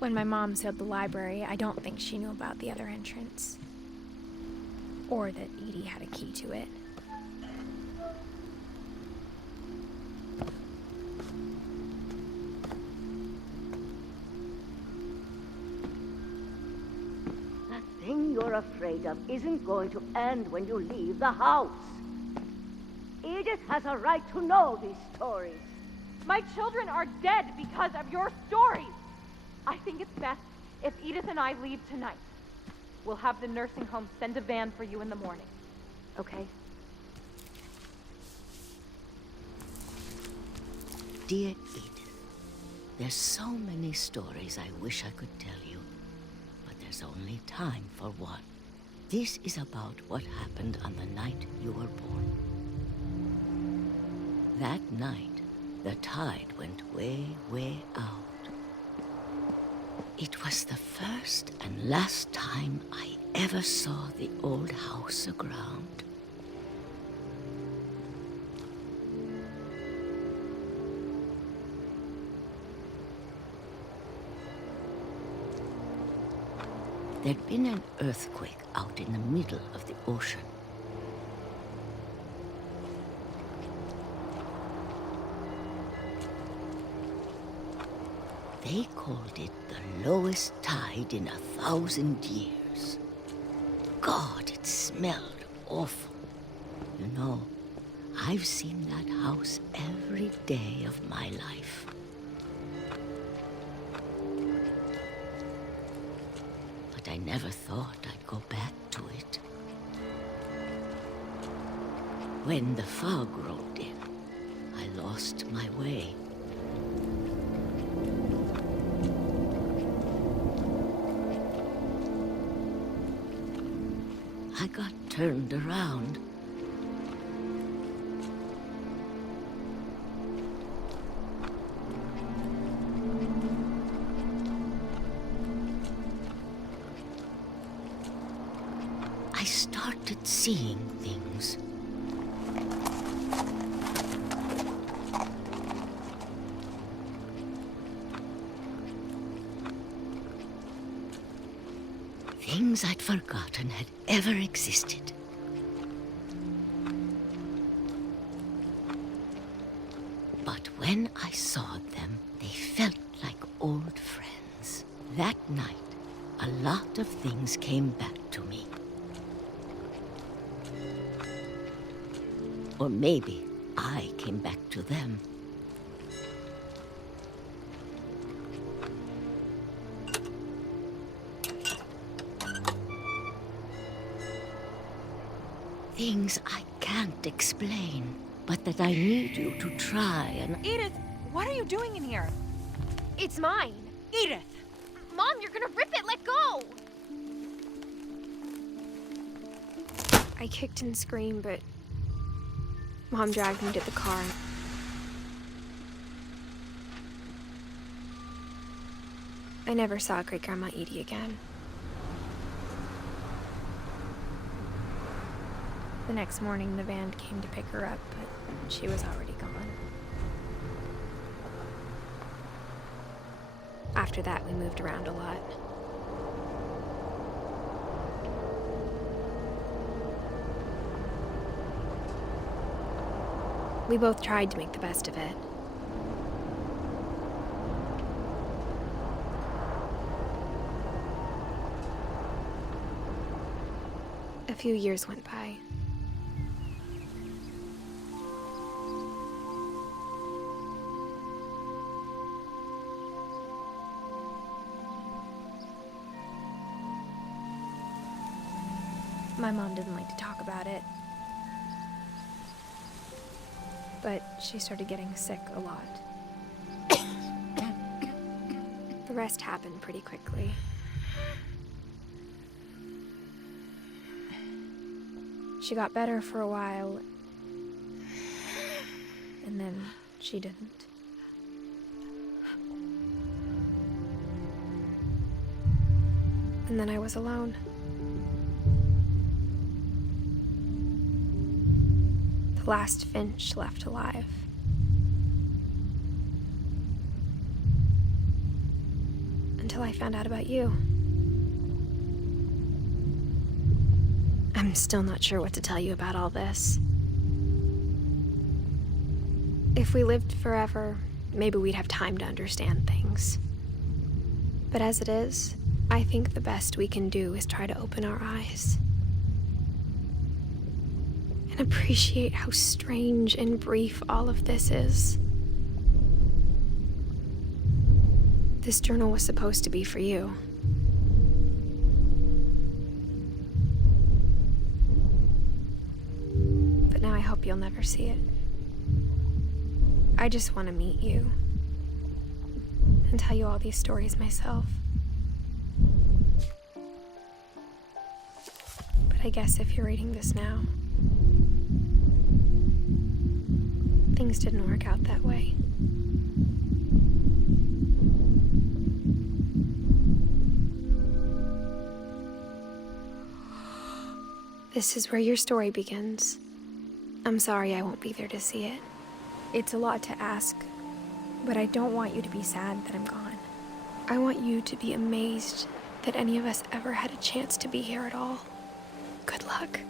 When my mom sealed the library, I don't think she knew about the other entrance. Or that Edie had a key to it. The thing you're afraid of isn't going to end when you leave the house. Edith has a right to know these stories. My children are dead because of your stories. I think it's best if Edith and I leave tonight. We'll have the nursing home send a van for you in the morning. Okay? Dear Edith, there's so many stories I wish I could tell you, but there's only time for one. This is about what happened on the night you were born. That night, the tide went way, way out. It was the first and last time I ever saw the old house aground. There'd been an earthquake out in the middle of the ocean. They called it the lowest tide in 1,000 years. God, it smelled awful. You know, I've seen that house every day of my life. But I never thought I'd go back to it. When the fog rolled in, I lost my way. I got turned around. I started seeing things. Things I'd forgotten had ever existed. But when I saw them, they felt like old friends. That night, a lot of things came back to me. Or maybe I came back to them. Things I can't explain, but that I need you to try and... Edith, what are you doing in here? It's mine. Edith! Mom, you're gonna rip it! Let go! I kicked and screamed, but Mom dragged me to the car. I never saw Great-Grandma Edie again. The next morning, the van came to pick her up, but she was already gone. After that, we moved around a lot. We both tried to make the best of it. A few years went by. My mom didn't like to talk about it. But she started getting sick a lot. The rest happened pretty quickly. She got better for a while, and then she didn't. And then I was alone. The last Finch left alive. And until I found out about you. I'm still not sure what to tell you about all this. If we lived forever, maybe we'd have time to understand things. But as it is, I think the best we can do is try to open our eyes. And appreciate how strange and brief all of this is. This journal was supposed to be for you. But now I hope you'll never see it. I just want to meet you and tell you all these stories myself. But I guess if you're reading this now, things didn't work out that way. This is where your story begins. I'm sorry I won't be there to see it. It's a lot to ask, but I don't want you to be sad that I'm gone. I want you to be amazed that any of us ever had a chance to be here at all. Good luck.